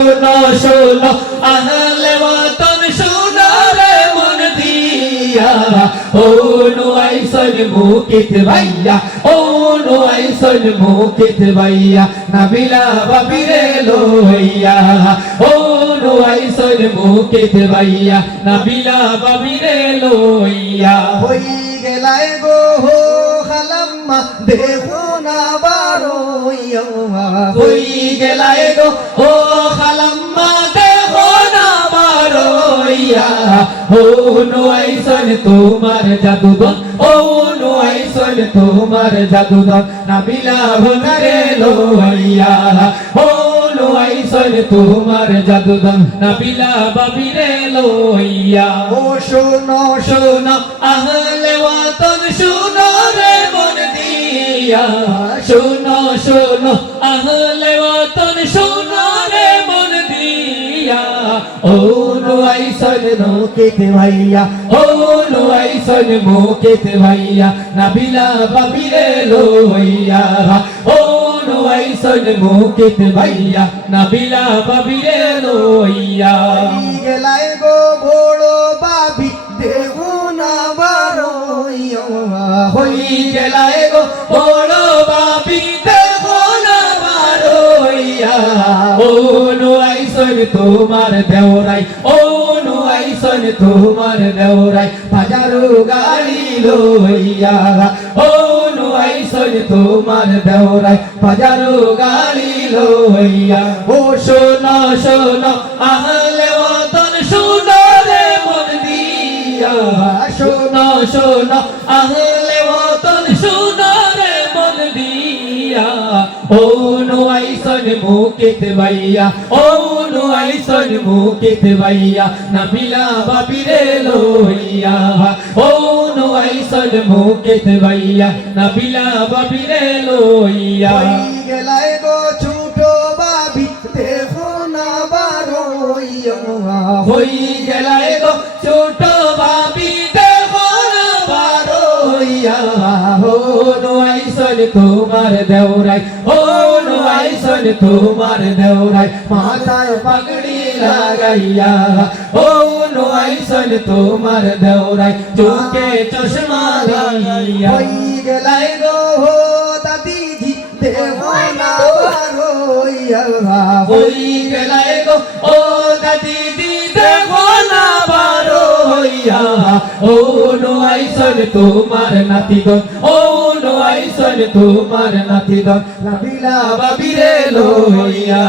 শোনো আহলে ওয়াতন শোনো রে মন দিয়া। ও নুয়াইসন মুকিত ভাইয়া ও নুয়াইসন মুকিত ভাইয়া নাবিলা বাবিরে লইয়া ও নুয়াইসন মুকিত ভাইয়া নাবিলা বাবিরে লইয়া হই গেলাই গো হো খালাম্মা দেখো না বারো হই গেলায় গো ও ও নুয়াইসন তোমার জাদুদন ও নুয়াইসন তোমার জাদুদন নাবিলা ভরে লইয়া ও নুয়াইসন তোমার জাদুদন নাবিলা বাবিরে লইয়া ও শোনো শোনো, আহলে ওয়াতন শোনো রে মন দিয়া। শোনো শোনো, আহলে ওয়াতন শোনো রে মন দিয়া। ও নুয়াইসন কেতে ভাইয়া ও নুয়াইসন মুকিত ভাইয়া নাবিলা বাবিরে লইয়া ও নুয়াইসন মুকিত ভাইয়া নাবিলা বাবিরে লইয়া হই গেলাই গো বড় বাবি দেখো না বারো হই গেলায় গো বড় বাপি দেখো না বারইয়া ও নুয়াইসন তোমার দেওরাই ও নুয়াইসন তোমার দেওরাই বাজারু গাড়ি লইয়া। ও নুয়াইসন তোমার দেওরাই বাজারু গাড়ি লইয়া। ও শোনো শোনো, আহলে ওতন শোনো রে মন দিয়া। শোনো শোনো, আহলে ওতন শোনো রে মন দিয়া। ও মুকিত ভাইয়া ও নুয়াইসন মুকিত ভাইয়া নাবিলা বাবিরে লইয়া ও নুয়াইসন মুকিত ভাইয়া নাবিলা বাবিরে লইয়া। গেলাই গো ছোট বাবি দেখো না বারো হইয়া গেলায় নুয়াইসন তোমার দেওরাই হো নুয়াইসন তোমার দেওরাই মাথায় পাগড়ি লাগাইয়া ও নুয়াইসন তোমার দেওরাই চোখে চশমা লাগাইয়া গেলাই গো দাদিজি দেখো না বারো হই গেলায় গো ও দাদি দি দেখো না বারো হইয়া। ও নুয়াইসন তোমার নাতিগণ ও নুয়াইসন তোমার নাতিগণ নাবিলা বাবিরে লইয়া।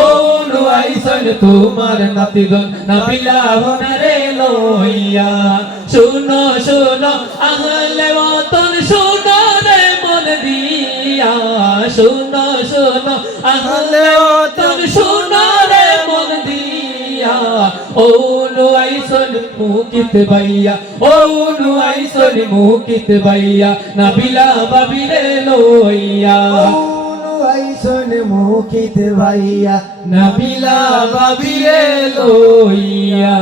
ও নুয়াইসন তোমার নাতিগণ নাবিলা হনারে লইয়া। শুনো শুনো, আহলে ওতন শুনো রে মন দিয়া। শুনো শুনো, আহলে ওতন শুনো রে মন দিয়া। ও মুকিত বাইয়া ও নুয়াইসন মুকিত বাইয়া নাবিলা বাবিরে লইয়া। আইসন মুখিত ভাইয়া, নাবিলা বাবিরে লইয়া।